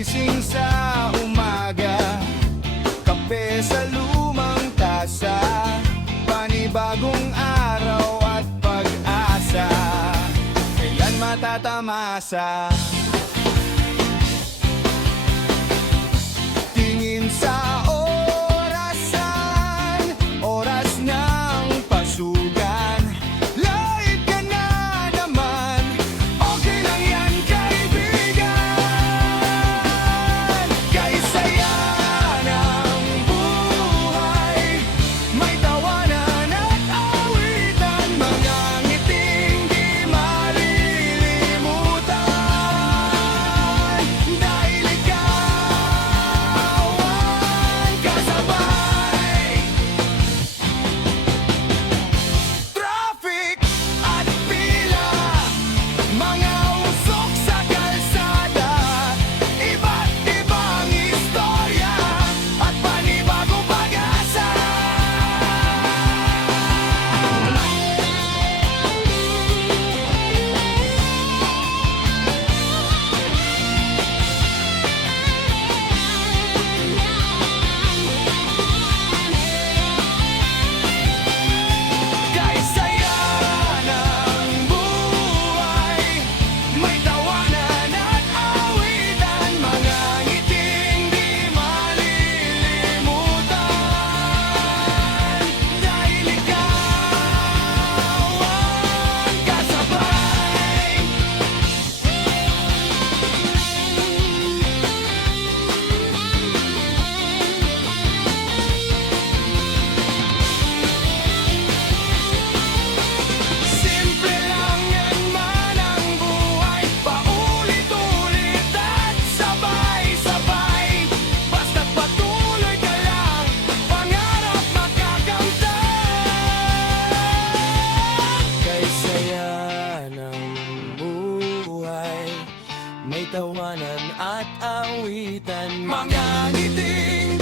gising sa umaga, kape sa lumang tasa, panibagong araw at pag-asa, kailan matatamasa? Tingin sa orasan, oras ng pasugan, lahit ka na naman, okay lang yan kaibigan. Kay saya ng buhay, may tawanan at awitan, mga ngiting di malilimutan, dahil ikaw ang kasabay. Traffic at pila, mga usok sa kalsada, iba't ibang istorya at panibagong pag-asa. Kay saya ng buhay, may tawanan at awitan, mga ngiting di malilimutan, dahil ikaw ang kasabay. Simple lang yan man ang buhay, paulit-ulit at sabay-sabay, basta't patuloy ka lang, pangarap makakamtan. Kay saya ng buhay, may tawanan at awitan, mga ngiting